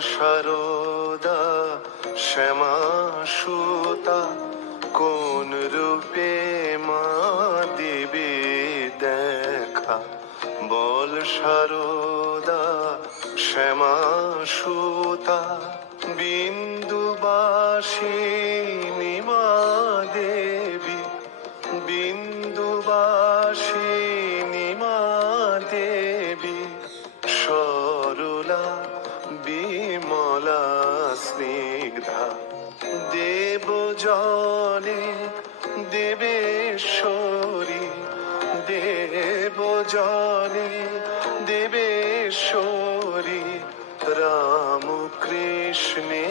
সারদা শ্যামা সুতা কোন রূপে মা দেবে দেখা? বল সারদা শ্যামা সুতা জনে দেবেশ্বরী রাম কৃষ্ণে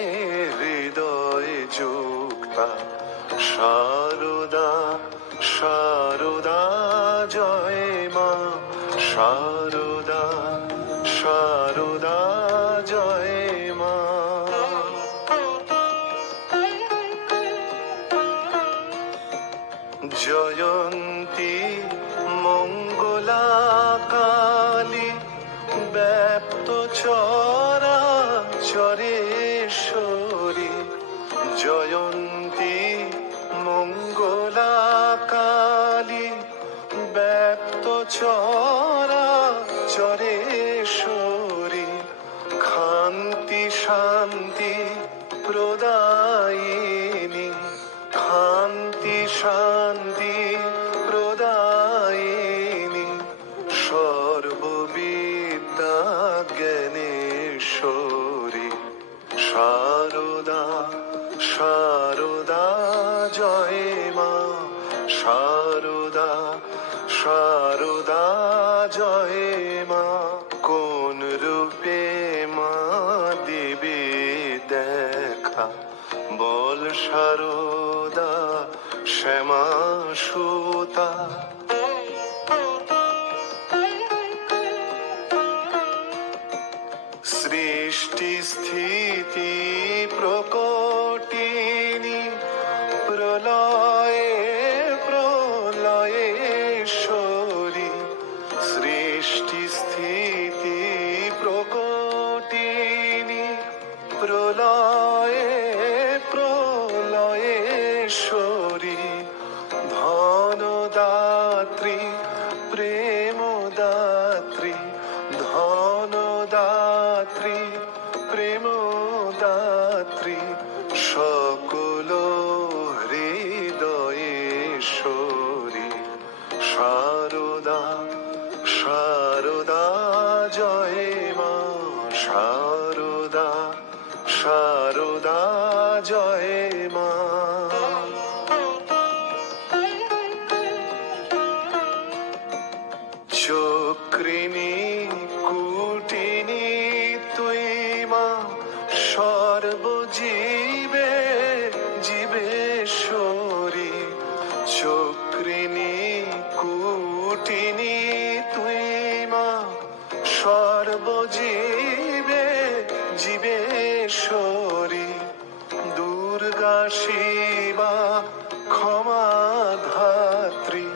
হৃদয় যুক্তা, সারদা সারদা জয় মা, সারদা সারদা জয় মা। জয়ন্তী 멈춰 বল সারদা শ্যামা সুতা। ধনদাত্রী প্রেমদাত্রী সকল সর্বজীবে জীবেশ্বরী দুর্গা শিবা, ক্ষমা ধাত্রী।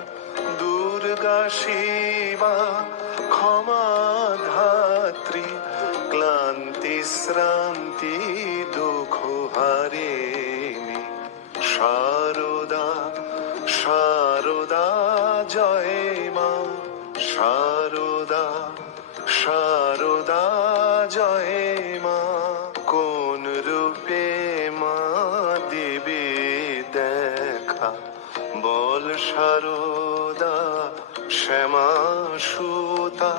দুর্গা শিবা, ক্ষমা ধাত্রী। ক্লান্তি, শ্রান্তি, দুঃখ হারিণী সারদা বল সারদা শ্যামা সুতা।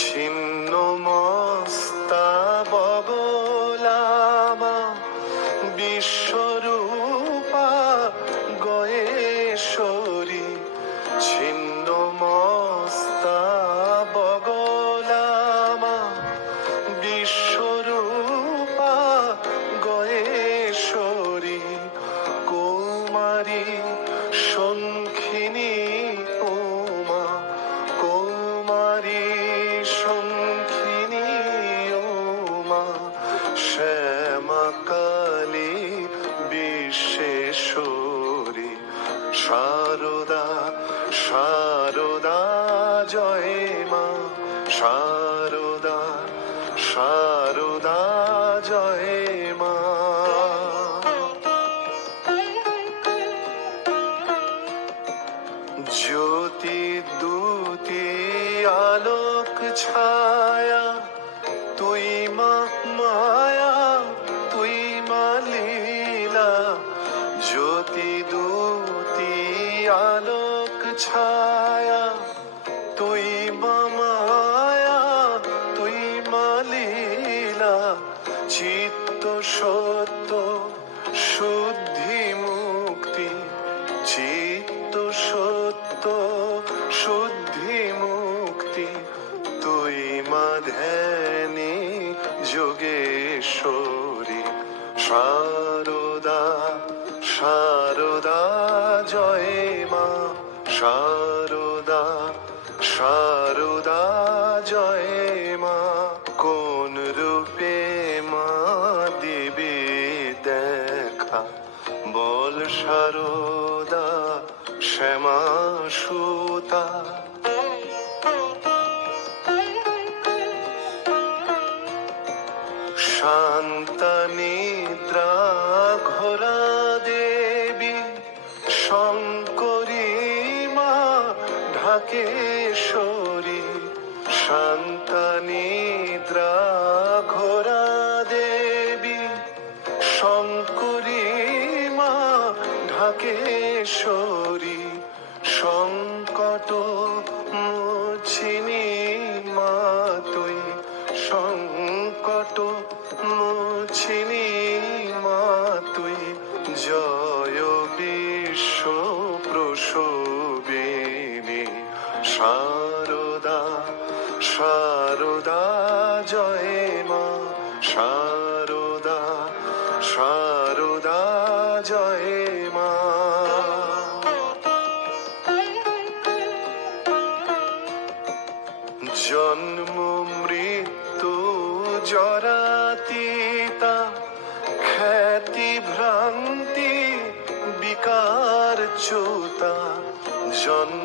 ছিন্ন মস্তা বগলামা বিশ্বরূপা গয়েশ্বরী। ছিন্ন শঙ্খিনী মা শ্যামা কালী বিশ্বেশ্বরী সারদা ছায়া, তুই মা মায়া, তুই মা লীলা। জ্যোতি দুতি আলোক ছায়া, তুই মা মায়া, তুই মা লীলা। চিত্ত সত্য যোগেশ্বরী শারদা শারদা জয় মা শারদা শারদা জয় মা, কোন রূপে মা দিবি দেখা? বল শারদা শ্যামা সুতা শান্তা ঘোরা দেবী শঙ্করী মা ঢাকেশ্বরী শান্ত নিদ্রা ঘোরা মুছিনি মা, তুই জয় বিশ্ব প্রসবিনী। শারদা শারদা জয় মা শারদা শারদা জয় মা। জন্ম, মৃত্যু জরাতীতা জন্ম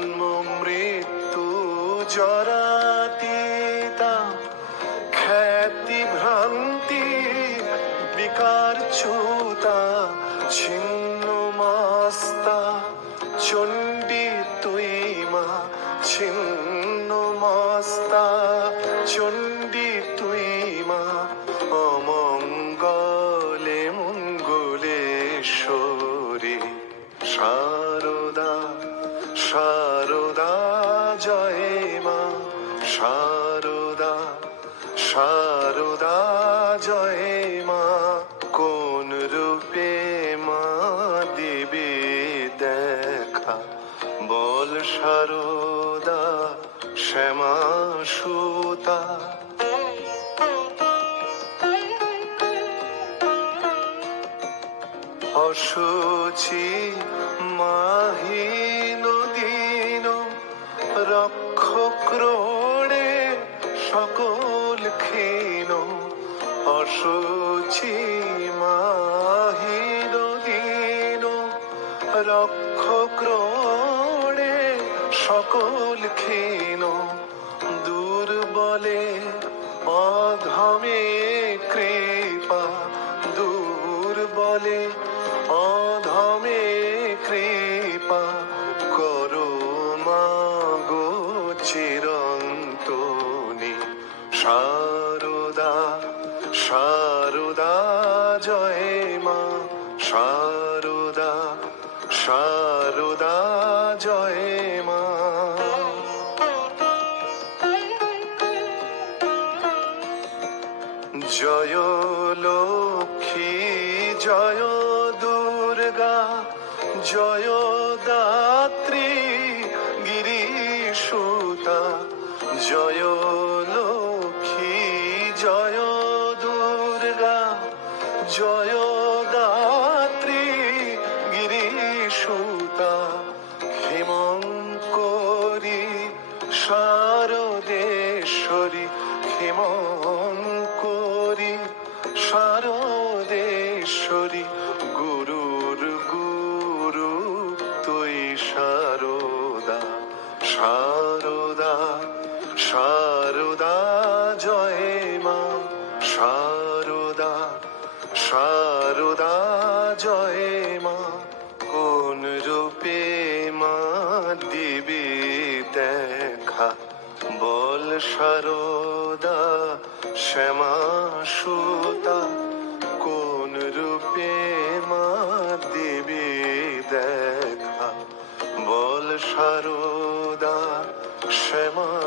বল শারদা শ্যামা সুতা। অসুচি মাহিন দিন রক্ষ ক্রোড়ে সকল ক্ষীণ। অসুচি মাহিন জয় লক্ষ্মী জয় দুর্গা জয় দাত্রী গিরিশুতা জয় লক্ষ্মী জয় দুর্গা জয় শারদা শারদা শারদা জয় মা শারদা শারদা জয় মা। কোন রূপে মা দিবি দেখা? বল শারদা শ্যামা সুতা Shema.